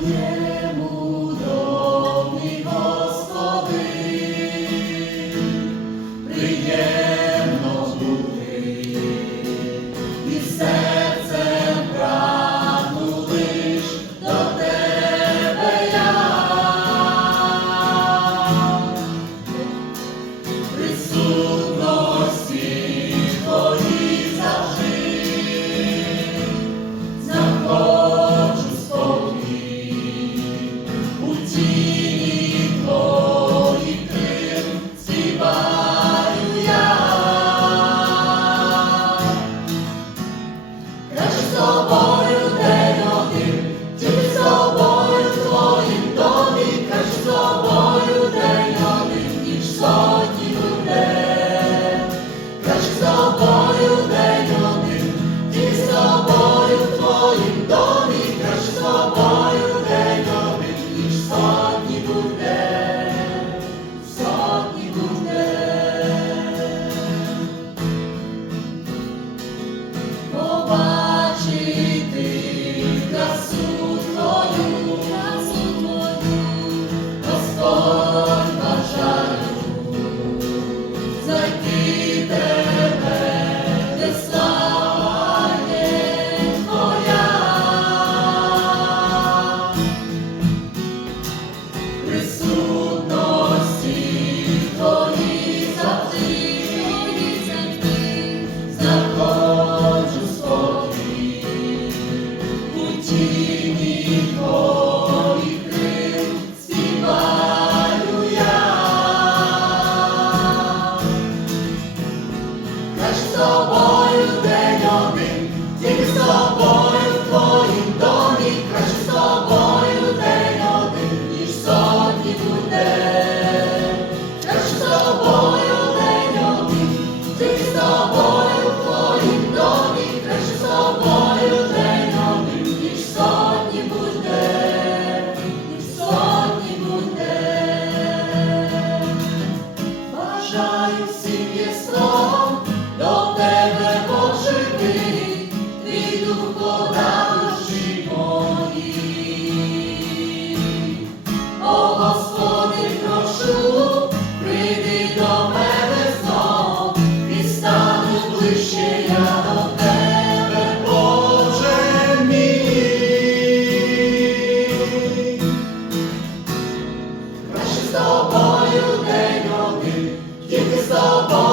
yeah. is the ball.